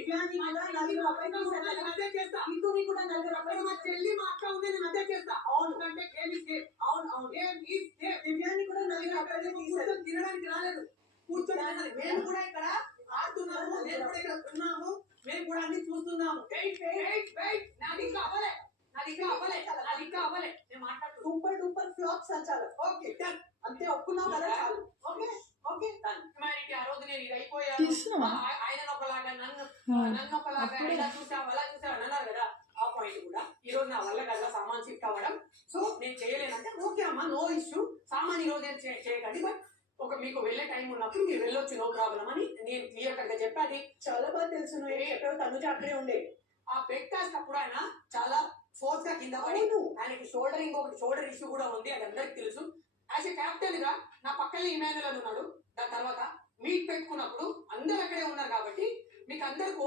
దివ్యాన్ని కూడా నలుగురు అబ్బాయిలు తీసేయాలి. అదే చేస్తా. ఇందుని కూడా నలుగురు అబ్బాయిలు మా చెల్లి మా అక్క ఉంది, నేను అదే చేస్తా. అవును అంటే గేమ్ ఇస్ గేమ్. అవును అవును గేమ్ ఇస్ గేమ్. దివ్యాన్ని కూడా నలుగురు అబ్బాయిలు తీసేయాలి. కూర్చొని తినడానికి రాలేదు, కూర్చొని తినాలి. మేము కూడా ఇక్కడ ఆడుతున్నాము, నేను కూడా ఇక్కడ ఉన్నాము, మేము కూడా అన్ని చూస్తున్నాము. వెయిట్ వెయిట్ వెయిట్, నాది ఇంకా అవ్వలే, నాది ఇంకా అవ్వలే, నాది ఇంకా అవ్వలే. నేను మాట్లాడుతున్నాను. సూపర్ డూపర్ ఫ్లాప్స్ చాలు. Okay done. అంతే ఒప్పుకున్నావు కదా చాలు. Okay okay done. హ్యుమానిటీ ఆ రోజు నేను ఇది అయిపోయాను, తీసినావా? ఆయన ఒకలాగా నన్ను ఒకలాగా ఇలా చూసావు అలా చూసావు అని అన్నారు కదా. ఆ పాయింట్ కూడా ఈ రోజు నా వల్ల కదా సామాన్ షిఫ్ట్ అవ్వడం. సో నేను చేయలేనంటే ఓకే అమ్మా, నో ఇష్యూ. సామాన్ ఈ రోజు నేను చేయకండి, బట్ ఒక మీకు వెళ్ళే టైం ఉన్నప్పుడు మీరు వెళ్ళొచ్చు, నో ప్రాబ్లం అని నేను క్లియర్ కట్ గా చెప్పాలి. చాలా బాగా తెలుసు నువ్వు ఏం చెప్పావు. తనుజ అక్కడే ఉండే ఆ బెడ్ కాస్ట్ అప్పుడు ఆయన చాలా ఫోర్స్ గా కింద పడి, ఆయనకి షోల్డర్ ఇష్యూ కూడా ఉంది, అది అందరికి తెలుసు. యాజ్ ఎ కెప్టెన్ గా నా పక్కనే ఇమాన్యుల్ అని ఉన్నాడు. దాని తర్వాత మీట్ పెట్టుకున్నప్పుడు అందరు అక్కడే ఉన్నారు కాబట్టి మీకు అందరికి